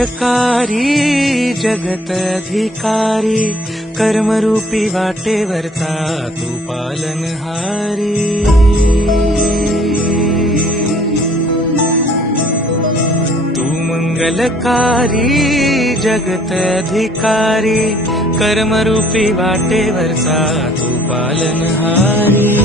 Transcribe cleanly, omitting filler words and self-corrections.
मंगलकारी जगत अधिकारी, कर्मरूपी वाटेवरचा तू पालनहारी। तू मंगलकारी जगत अधिकारी, कर्मरूपी वाटेवरचा तू पालनहारी।